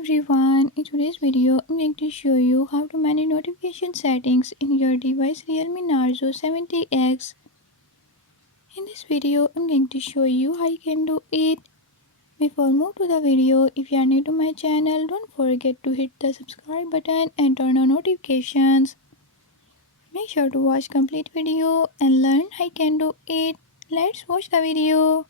everyone, in today's video I'm going to show you how to manage notification settings in your device Realme Narzo 70X. In this video I'm going to show you how you can do it. Before move to the video, if you are new to my channel, don't forget to hit the subscribe button and turn on notifications. Make sure to watch complete video and learn how you can do it. Let's watch the video.